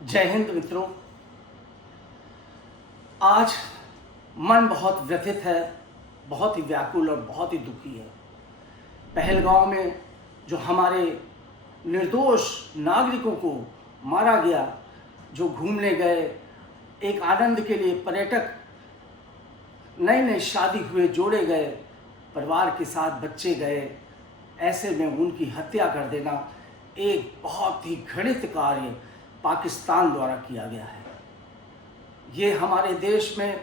जय हिंद मित्रों। आज मन बहुत व्यथित है, बहुत ही व्याकुल और बहुत ही दुखी है। पहलगांव में जो हमारे निर्दोष नागरिकों को मारा गया, जो घूमने गए, एक आनंद के लिए पर्यटक, नए नए शादी हुए जोड़े गए, परिवार के साथ बच्चे गए, ऐसे में उनकी हत्या कर देना एक बहुत ही घृणित कार्य पाकिस्तान द्वारा किया गया है। ये हमारे देश में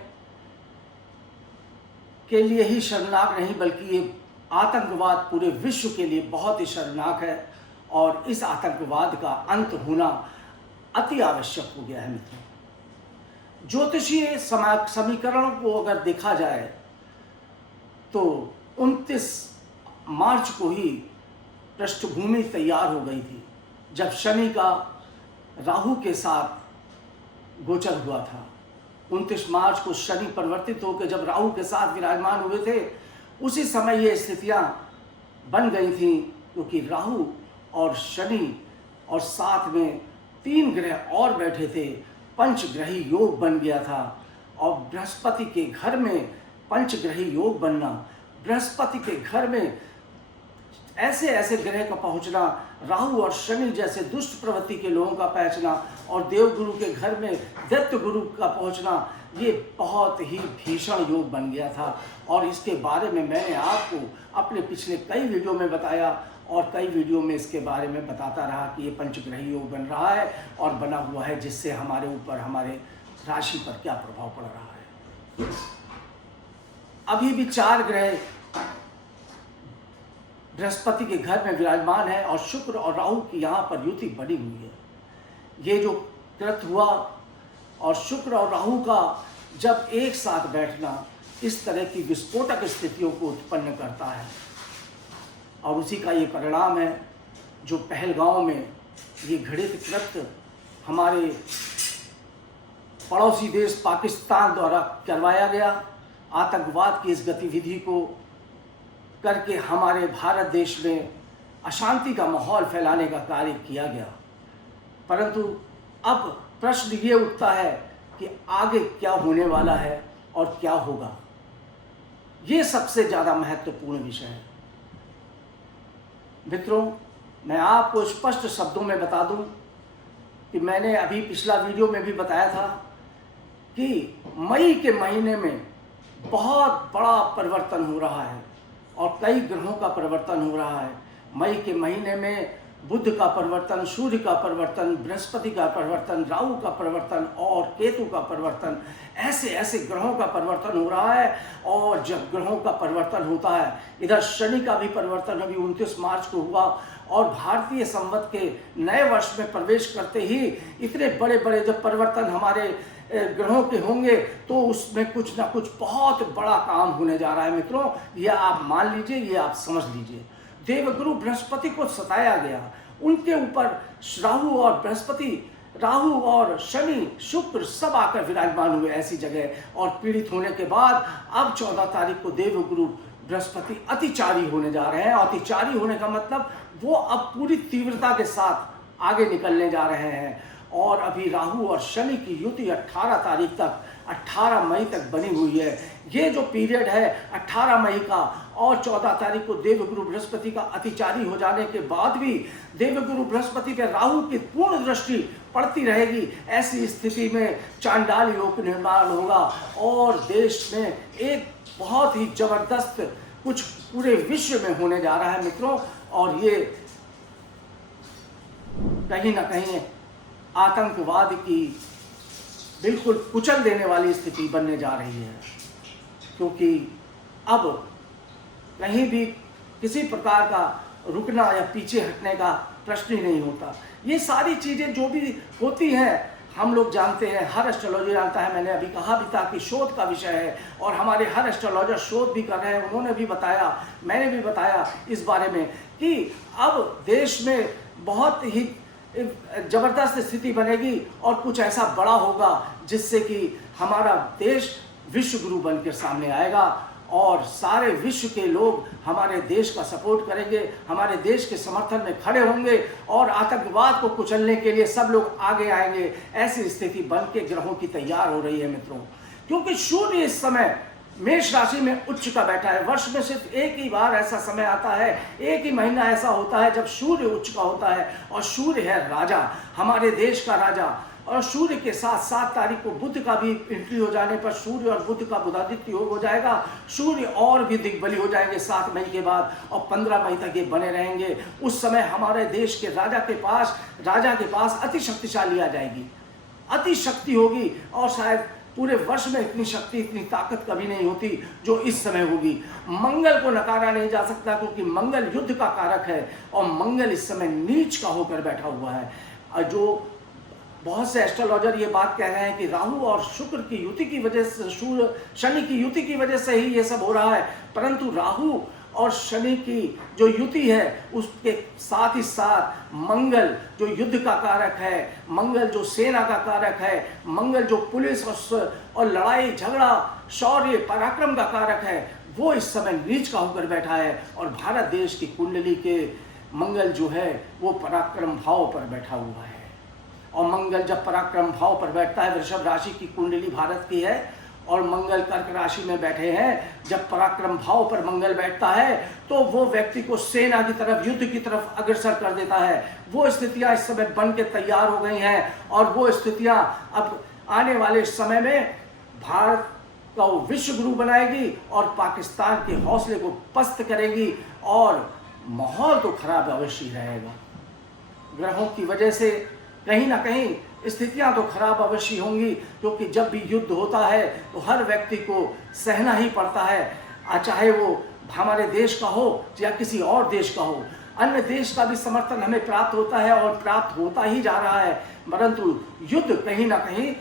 के लिए ही शर्मनाक नहीं, बल्कि ये आतंकवाद पूरे विश्व के लिए बहुत ही शर्मनाक है और इस आतंकवाद का अंत होना अति आवश्यक हो गया है मित्रों। ज्योतिषीय समीकरणों को अगर देखा जाए तो 29 मार्च को ही पृष्ठभूमि तैयार हो गई थी, जब शनि का राहु के साथ गोचर हुआ था। 29 मार्च को शनि परिवर्तित होकर जब राहु के साथ विराजमान हुए थे, उसी समय ये स्थितियां बन गई थी, क्योंकि राहु और शनि और साथ में 3 ग्रह और बैठे थे, पंचग्रही योग बन गया था। और बृहस्पति के घर में पंचग्रही योग बनना, बृहस्पति के घर में ऐसे ऐसे ग्रह का पहुंचना, राहु और शनि जैसे दुष्ट प्रवृत्ति के लोगों का पहुंचना और देवगुरु के घर में दैत्य गुरु का पहुंचना, ये बहुत ही भीषण योग बन गया था। और इसके बारे में मैंने आपको अपने पिछले कई वीडियो में बताया और कई वीडियो में इसके बारे में बताता रहा कि ये पंचग्रही योग बन रहा है और बना हुआ है, जिससे हमारे ऊपर, हमारे राशि पर क्या प्रभाव पड़ रहा है। अभी भी 4 ग्रह बृहस्पति के घर में विराजमान है और शुक्र और राहु की यहाँ पर युति बनी हुई है। ये जो कृत हुआ और शुक्र और राहु का जब एक साथ बैठना इस तरह की विस्फोटक स्थितियों को उत्पन्न करता है, और उसी का ये परिणाम है जो पहलगांव में ये घृणित कृत्य हमारे पड़ोसी देश पाकिस्तान द्वारा करवाया गया। आतंकवाद की इस गतिविधि को करके हमारे भारत देश में अशांति का माहौल फैलाने का कार्य किया गया। परंतु अब प्रश्न ये उठता है कि आगे क्या होने वाला है और क्या होगा। ये सबसे ज़्यादा महत्वपूर्ण विषय है मित्रों। मैं आपको स्पष्ट शब्दों में बता दूं कि मैंने अभी पिछला वीडियो में भी बताया था कि मई के महीने में बहुत बड़ा परिवर्तन हो रहा है और कई ग्रहों का परिवर्तन हो रहा है। मई के महीने में बुध का परिवर्तन, सूर्य का परिवर्तन, बृहस्पति का परिवर्तन, राहु का परिवर्तन और केतु का परिवर्तन, ऐसे ऐसे ग्रहों का परिवर्तन हो रहा है। और जब ग्रहों का परिवर्तन होता है, इधर शनि का भी परिवर्तन अभी 29 मार्च को हुआ और भारतीय संवत के नए वर्ष में प्रवेश करते ही इतने बड़े बड़े जब परिवर्तन हमारे ग्रहों के होंगे तो उसमें कुछ ना कुछ बहुत बड़ा काम होने जा रहा है मित्रों। यह आप मान लीजिए, ये आप समझ लीजिए। देवगुरु बृहस्पति को सताया गया, उनके ऊपर राहु और बृहस्पति, राहु और शनि, शुक्र सब आकर विराजमान हुए ऐसी जगह। और पीड़ित होने के बाद अब 14 तारीख को देवगुरु बृहस्पति अतिचारी होने जा रहे हैं। अतिचारी होने का मतलब वो अब पूरी तीव्रता के साथ आगे निकलने जा रहे हैं। और अभी राहु और शनि की युति 18 तारीख तक, 18 मई तक बनी हुई है। ये जो पीरियड है 18 मई का और 14 तारीख को देवगुरु बृहस्पति का अतिचारी हो जाने के बाद भी देवगुरु बृहस्पति पे राहु की पूर्ण दृष्टि पड़ती रहेगी। ऐसी स्थिति में चांडाल योग निर्माण होगा और देश में एक बहुत ही जबरदस्त कुछ पूरे विश्व में होने जा रहा है मित्रों। और ये कहीं ना कहीं आतंकवाद की बिल्कुल कुचल देने वाली स्थिति बनने जा रही है, क्योंकि अब कहीं भी किसी प्रकार का रुकना या पीछे हटने का प्रश्न ही नहीं होता। ये सारी चीज़ें जो भी होती हैं हम लोग जानते हैं, हर एस्ट्रोलॉजर जानता है। मैंने अभी कहा भी था कि शोध का विषय है और हमारे हर एस्ट्रोलॉजर शोध भी कर रहे हैं। उन्होंने भी बताया, मैंने भी बताया इस बारे में कि अब देश में बहुत ही जबरदस्त स्थिति बनेगी और कुछ ऐसा बड़ा होगा जिससे कि हमारा देश विश्व गुरु बनकर सामने आएगा। और सारे विश्व के लोग हमारे देश का सपोर्ट करेंगे, हमारे देश के समर्थन में खड़े होंगे और आतंकवाद को कुचलने के लिए सब लोग आगे आएंगे। ऐसी स्थिति बन के ग्रहों की तैयार हो रही है मित्रों, क्योंकि सूर्य इस समय मेष राशि में उच्च का बैठा है। वर्ष में सिर्फ एक ही बार ऐसा समय आता है, एक ही महीना ऐसा होता है जब सूर्य उच्च का होता है, और सूर्य है राजा, हमारे देश का राजा। और सूर्य के साथ 7 तारीख को बुध का भी एंट्री हो जाने पर सूर्य और बुध का बुधादित्य योग हो जाएगा। सूर्य और भी दिग्बली हो जाएंगे 7 मई के बाद, और 15 मई तक ये बने रहेंगे। उस समय हमारे देश के राजा के पास अति शक्तिशाली आ जाएगी, अति शक्ति होगी, और शायद पूरे वर्ष में इतनी शक्ति, इतनी ताकत कभी नहीं होती जो इस समय होगी। मंगल को नकारा नहीं जा सकता, क्योंकि मंगल युद्ध का कारक है, और मंगल इस समय नीच का होकर बैठा हुआ है। और जो बहुत से एस्ट्रोलॉजर ये बात कह रहे हैं कि राहु और शुक्र की युति की वजह से, शनि की युति की वजह से ही ये सब हो रहा है, परंतु राहु और शनि की जो युति है उसके साथ ही साथ मंगल जो युद्ध का कारक है, मंगल जो सेना का कारक है, मंगल जो पुलिस और लड़ाई झगड़ा शौर्य पराक्रम का कारक है, वो इस समय नीच का होकर बैठा है। और भारत देश की कुंडली के मंगल जो है वो पराक्रम भाव पर बैठा हुआ है। और मंगल जब पराक्रम भाव पर बैठता है, वृषभ राशि की कुंडली भारत की है, और मंगल कर्क राशि में बैठे हैं, जब पराक्रम भाव पर मंगल बैठता है तो वो व्यक्ति को सेना की तरफ, युद्ध की तरफ अग्रसर कर देता है। वो स्थितियां इस समय बन के तैयार हो गई हैं, और वो स्थितियां अब आने वाले समय में भारत का वो विश्व गुरु बनाएगी और पाकिस्तान के हौसले को पस्त करेगी, और माहौल तो खराब अवश्य रहेगा। ग्रहों की वजह से कहीं ना कहीं स्थितियां तो खराब अवश्य होंगी, क्योंकि जब भी युद्ध होता है तो हर व्यक्ति को सहना ही पड़ता है, चाहे वो हमारे देश का हो या किसी और देश का हो। अन्य देश का भी समर्थन हमें प्राप्त होता है और प्राप्त होता ही जा रहा है, परंतु युद्ध कहीं ना कहीं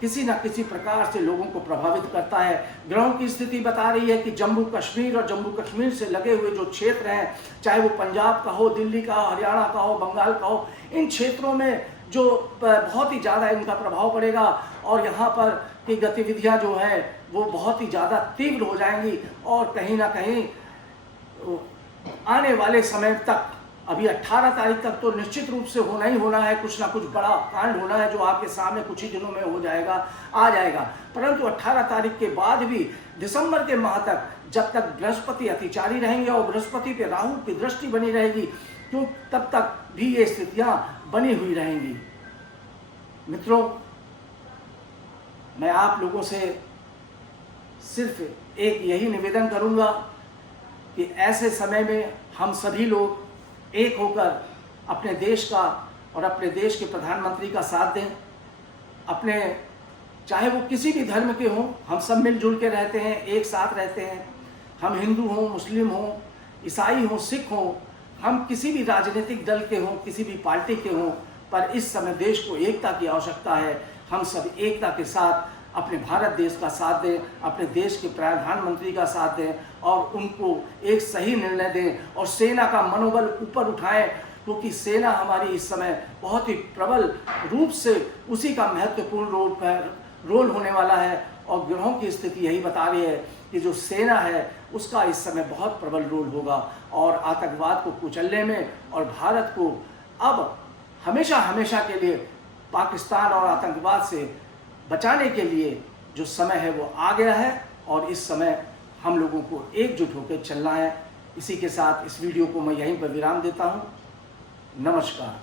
किसी न किसी प्रकार से लोगों को प्रभावित करता है। ग्रहों की स्थिति बता रही है कि जम्मू कश्मीर और जम्मू कश्मीर से लगे हुए जो क्षेत्र हैं, चाहे वो पंजाब का हो, दिल्ली का, हरियाणा का हो, बंगाल का हो, इन क्षेत्रों में जो बहुत ही ज़्यादा इनका प्रभाव पड़ेगा, और यहाँ पर की गतिविधियाँ जो है वो बहुत ही ज़्यादा तीव्र हो जाएंगी। और कहीं ना कहीं आने वाले समय तक, अभी 18 तारीख तक तो निश्चित रूप से होना ही होना है, कुछ ना कुछ बड़ा कांड होना है जो आपके सामने कुछ ही दिनों में आ जाएगा। परंतु 18 तारीख के बाद भी दिसंबर के माह तक, जब तक बृहस्पति अतिचारी रहेंगे और बृहस्पति पे राहु की दृष्टि बनी रहेगी, तो तब तक भी ये स्थितियां बनी हुई रहेंगी। मित्रों, मैं आप लोगों से सिर्फ एक यही निवेदन करूंगा कि ऐसे समय में हम सभी लोग एक होकर अपने देश का और अपने देश के प्रधानमंत्री का साथ दें। अपने चाहे वो किसी भी धर्म के हों, हम सब मिलजुल के रहते हैं, एक साथ रहते हैं। हम हिंदू हों, मुस्लिम हों, ईसाई हों, सिख हों, हम किसी भी राजनीतिक दल के हों, किसी भी पार्टी के हों, पर इस समय देश को एकता की आवश्यकता है। हम सब एकता के साथ अपने भारत देश का साथ दें, अपने देश के प्रधानमंत्री का साथ दें, और उनको एक सही निर्णय दें, और सेना का मनोबल ऊपर उठाएं, क्योंकि सेना हमारी इस समय बहुत ही प्रबल रूप से उसी का महत्वपूर्ण रोल होने वाला है। और ग्रहों की स्थिति यही बता रही है कि जो सेना है उसका इस समय बहुत प्रबल रोल होगा, और आतंकवाद को कुचलने में, और भारत को अब हमेशा हमेशा के लिए पाकिस्तान और आतंकवाद से बचाने के लिए जो समय है वो आ गया है, और इस समय हम लोगों को एकजुट होकर चलना है। इसी के साथ इस वीडियो को मैं यहीं पर विराम देता हूँ। नमस्कार।